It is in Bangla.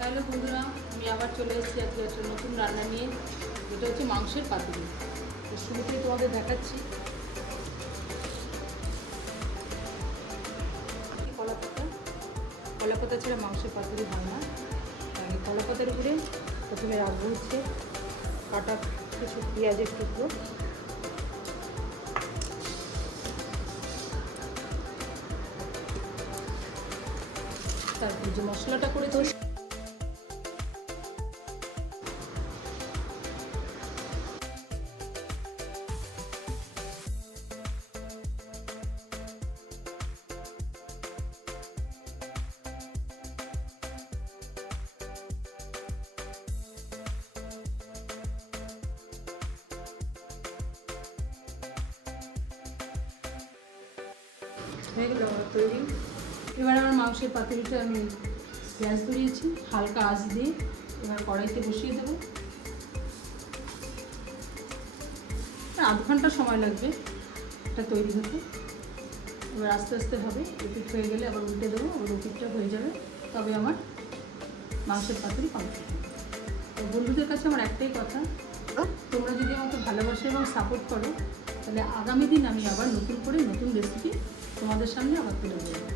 তাহলে বন্ধুরা, আমি আবার চলে এসেছি আজকে একটা নতুন রান্না নিয়ে, যেটা হচ্ছে মাংসের পাতুরি। তো শুরুতেই তোমাদের দেখাচ্ছি কলা পাতা ছাড়া মাংসের পাতুরি হয় না। আমি কলা পাতার উপরে প্রথমে রাখবো হচ্ছে কাটা কিছু পেঁয়াজের টুকরো, তারপর যে মশলাটা করেছি হয়ে গেল আমার তৈরি। এবার আমার মাংসের পাতুরিটা আমি পেঁয়াজ ধরিয়েছি হালকা আঁচ দিয়ে, এবার কড়াইতে বসিয়ে দেবো। আধ ঘন্টা সময় লাগবে এটা তৈরি হতে। এবার আস্তে আস্তে হবে, এপিট হয়ে গেলে আবার উল্টে দেবো, আবার ওপিটটা হয়ে যাবে, তবে আমার মাংসের পাতুরি কমপ্লিট হবে। তো বন্ধুদের কাছে আমার একটাই কথা, তোমরা যদি আমাকে ভালোবাসো এবং সাপোর্ট করো, তাহলে আগামী দিন আমি আবার নতুন করে নতুন রেসিপি তোমাদের সামনে আবার তুলে দেবো।